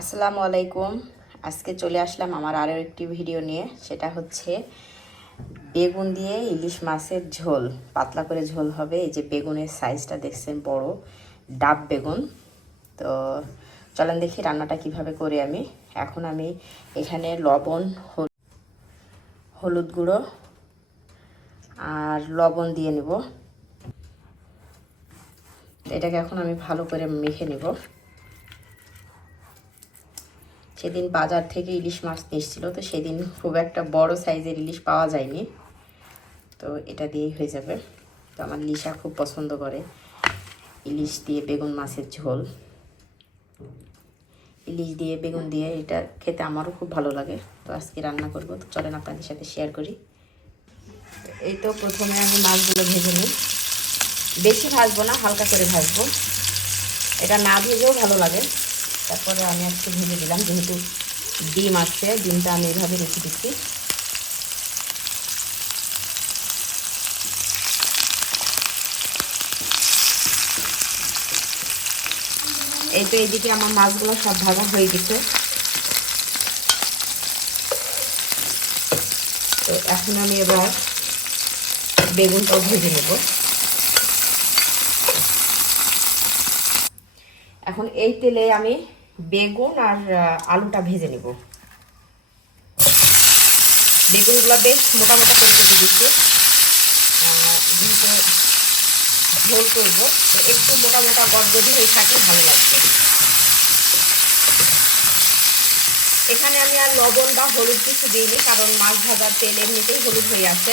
আসসালামু আলাইকুম। আজকে চলে আসলাম আমার আরও একটি ভিডিও নিয়ে। সেটা হচ্ছে বেগুন দিয়ে ইলিশ মাছের ঝোল, পাতলা করে ঝোল হবে। এই যে বেগুনের সাইজটা দেখছেন, বড় ডাব বেগুন। তো চলেন দেখি রান্নাটা কিভাবে করি আমি। এখন আমি এখানে লবণ, হলুদ গুঁড়ো আর লবণ দিয়ে নেব। এটাকে এখন আমি ভালো করে মেখে নেব। সেদিন বাজার থেকে ইলিশ মাছ এসেছিলো, তো সেদিন খুব একটা বড় সাইজের ইলিশ পাওয়া যায়নি, তো এটা দিয়েই হয়ে যাবে। তো আমার লিসা খুব পছন্দ করে ইলিশ দিয়ে বেগুন মাছের ঝোল। ইলিশ দিয়ে বেগুন দিয়ে এটা খেতে আমারও খুব ভালো লাগে। তো আজকে রান্না করব, তো চলেন আপনাদের সাথে শেয়ার করি। এই তো প্রথমে আমি মাছগুলো ভেজে নিই। বেশি ভাজবো না, হালকা করে ভাজবো। এটা না ভেজেও ভালো লাগে। তারপরে আমি আজকে ভেজে দিলাম, যেহেতু ডিম আছে, ডিমটা আমি এইভাবে রেখে দিচ্ছি। এই তো এইদিকে আমার মাছগুলো সব ভাজা হয়ে গেছে। তো এখন আমি এবার বেগুনটাও ভেজে নেব। এখন এই তেলে আমি বেগুন আর আলুটা ভেজে নেব। বেগুনগুলো বেশ মোটা মোটা করে কেটে দিচ্ছি, যেহেতু ঝোল করবো, একটু মোটা মোটা গদগদি হয়ে থাকলে ভালো লাগবে। এখানে আমি আর লবণ বা হলুদ কিছু দিইনি, কারণ মাছ ভাজার তেল এমনিতেই হলুদ হয়ে আছে।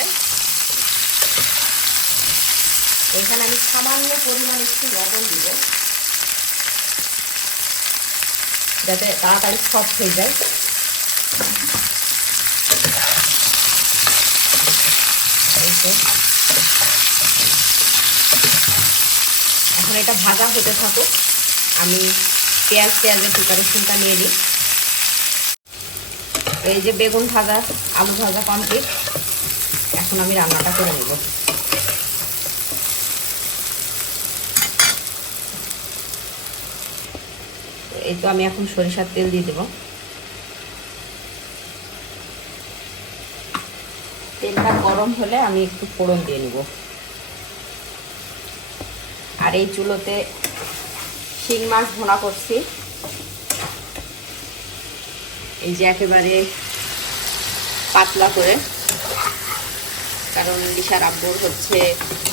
এখানে আমি সামান্য পরিমাণ একটু লবণ দিব, যাতে তাড়াতাড়ি সফট হয়ে যায়। এখন এটা ভাজা হতে থাকুক, আমি পেঁয়াজের প্রিপারেশনটা নিয়ে নিই। এই যে বেগুন ভাজা, আলু ভাজা কমপ্লিট। এখন আমি রান্নাটা করে নেব। এই তো আমি এখন সরিষার তেল দিয়ে দেব। তেলটা গরম হলে আমি একটু ফোড়ন দিয়ে নেব। আর এই চুলোতে শিং মাছ ভুনা করছি। এই যে একেবারে পাতলা করে, কারণ লিসার আব্বুর হচ্ছে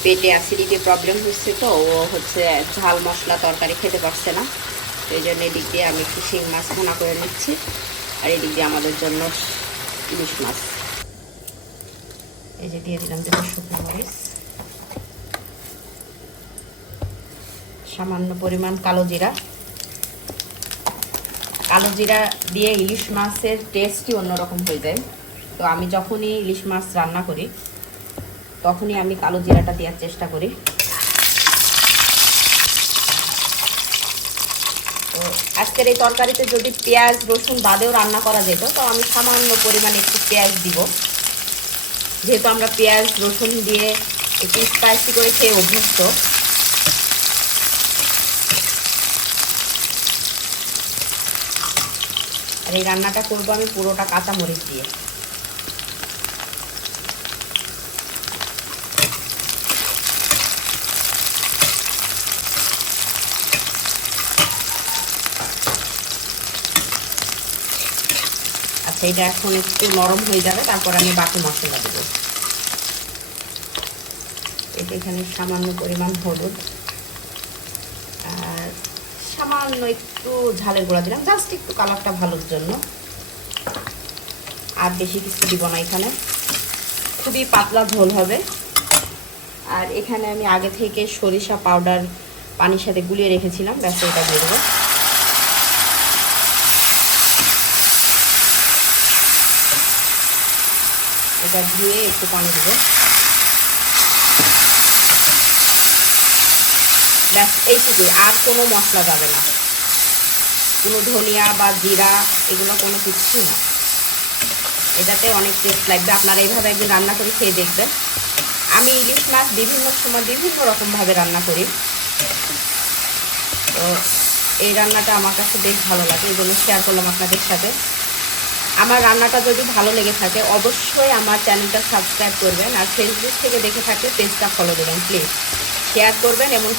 পেটে অ্যাসিডিটি প্রবলেম হচ্ছে, তো ও হচ্ছে ঝাল মশলা তরকারি খেতে পারছে না। তো এই জন্য এদিক দিয়ে আমি একটু শিং মাছ ভুনা করে নিচ্ছি, আর এদিক দিয়ে আমাদের জন্য ইলিশ মাছ। এই যে দিয়ে দিলাম দুটো শুকনো মরিচ, সামান্য পরিমাণ কালো জিরা। কালো জিরা দিয়ে ইলিশ মাছের টেস্টই অন্যরকম হয়ে যায়। তো আমি যখনই ইলিশ মাছ রান্না করি, তখনই আমি কালো জিরাটা দেওয়ার চেষ্টা করি। তো আজকের এই তরকারিতে যদি পেঁয়াজ রসুন বাদেও রান্না করা যেত, তো আমি সামান্য পরিমাণে একটু পেঁয়াজ দিব, যেহেতু আমরা পেঁয়াজ রসুন দিয়ে একটু স্পাইসি করে খেয়ে অভ্যস্ত। আর এই রান্নাটা করবো আমি পুরোটা কাঁচা মরিচ দিয়ে। আচ্ছা, এটা এখন একটু নরম হয়ে যাবে, তারপর আমি বাকি মশলা দেবো। এটা এখানে সামান্য পরিমাণ হলুদ আর সামান্য একটু ঝালের গুঁড়া দিলাম, জাস্ট একটু কালারটা ভালোর জন্য। আর বেশি কিছু দিব না, এখানে খুবই পাতলা ঝোল হবে। আর এখানে আমি আগে থেকে সরিষা পাউডার পানির সাথে গুলিয়ে রেখেছিলাম, ব্যাস এটা দিয়ে দেবো। এটা দিয়ে একটু পানি দেবো, ব্যাস এইটুকুই। আর কোনো মশলা যাবে না, কোনো ধনিয়া বা জিরা এগুলো কোনো কিছু না। এটাতে অনেক টেস্ট লাগবে। আপনারা এইভাবে একদিন রান্না করে খেয়ে দেখবেন। আমি ইলিশ মাছ বিভিন্ন সময় বিভিন্ন রকমভাবে রান্না করি। তো এই রান্নাটা আমার কাছে বেশ ভালো লাগে, এই জন্য শেয়ার করলাম আপনাদের সাথে। আমার রান্নাটা যদি ভালো লেগে থাকে অবশ্যই আমার চ্যানেলটা সাবস্ক্রাইব করবেন, আর ফেসবুক থেকে দেখে থাকলে পেজটা ফলো দেবেন প্লিজ। শেয়ার করবেন এবং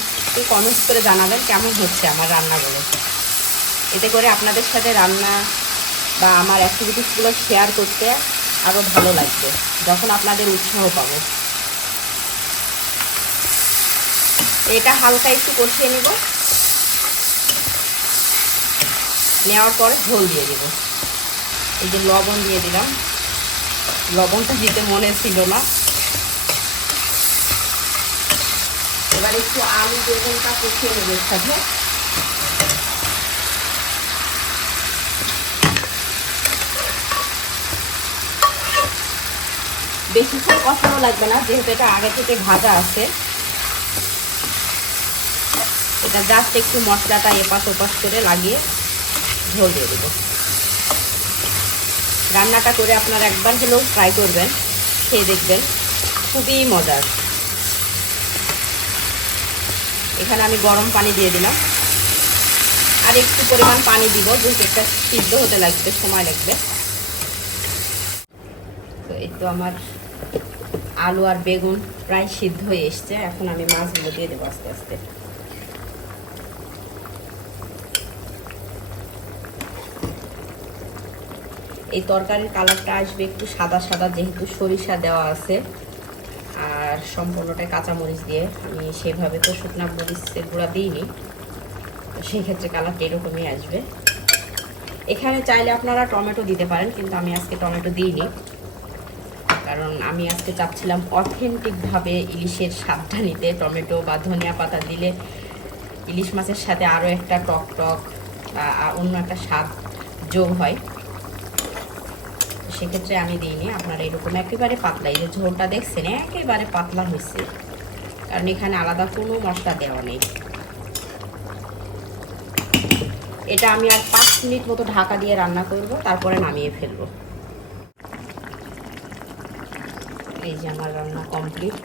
কমেন্টস করে জানাবেন কেমন হচ্ছে আমার রান্নাগুলো। এতে করে আপনাদের সাথে রান্না বা আমার অ্যাক্টিভিটিসগুলো শেয়ার করতে আরও ভালো লাগবে, যখন আপনাদের উৎসাহ পাবো। এটা হালকা একটু কষিয়ে নেব, নেওয়ার পরে ঝোল দিয়ে দেব। এই যে লবণ দিয়ে দিলাম, লবণটা দিতে মনে ছিল না। এবার একটু আলু বেগুনটা কষিয়ে নেব এর সাথে। বেশিক্ষণ কষানো লাগবে না, যেহেতু এটা আগে থেকে ভাজা আছে। এটা জাস্ট একটু মশলাটা এপাশ ওপাশ করে লাগিয়ে ঝোল দিয়ে দেবো। রান্নাটা করে আপনারা একবার হলেও ট্রাই করবেন, খেয়ে দেখবেন, খুবই মজার। এখানে আমি গরম পানি দিয়ে দিলাম, আর একটু পরিমাণ পানি দিব, যেহেতু একটা সিদ্ধ হতে লাগবে, সময় লাগবে। তো এই তো আমার আলু আর বেগুন প্রায় সিদ্ধ হয়ে এসছে। এখন আমি মাছগুলো দিয়ে দেবো আস্তে আস্তে। এই তরকারির কালারটা আসবে একটু সাদা সাদা, যেহেতু সরিষা দেওয়া আছে আর সম্পূর্ণটাই কাঁচামরিচ দিয়ে। আমি সেভাবে তো শুকনো মরিচের গুঁড়া দিইনি, তো সেই ক্ষেত্রে কালারটা এরকমই আসবে। এখানে চাইলে আপনারা টমেটো দিতে পারেন, কিন্তু আমি আজকে টমেটো দিইনি, কারণ আমি আজকে চাচ্ছিলাম অথেন্টিকভাবে ইলিশের স্বাদটা নিতে। টমেটো বা ধনিয়া পাতা দিলে ইলিশ মাছের সাথে আরও একটা টক টক বা অন্য একটা স্বাদ যোগ হয়, সেক্ষেত্রে আমি দিইনি। আপনারা এরকম একেবারে পাতলা, এই যে ঝোলটা দেখছেন একেবারে পাতলা হয়েছে, কারণ এখানে আলাদা কোনো মশলা দেওয়া নেই। এটা আমি আর 5 মিনিট মতো ঢাকা দিয়ে রান্না করব, তারপরে নামিয়ে ফেলবো। এই যে আমার রান্না কমপ্লিট,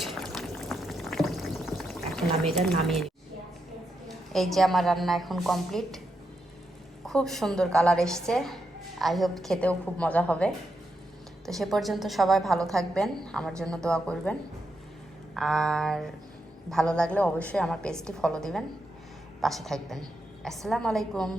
এখন আমি এটা নামিয়ে নিই। এই যে আমার রান্না এখন কমপ্লিট, খুব সুন্দর কালার এসছে। আই হোপ খেতেও খুব মজা হবে। তো সে পর্যন্ত সবাই ভালো থাকবেন, আমার জন্য দোয়া করবেন, আর ভালো লাগলে অবশ্যই আমার পেজটি ফলো দিবেন, পাশে থাকবেন। আসসালামু আলাইকুম।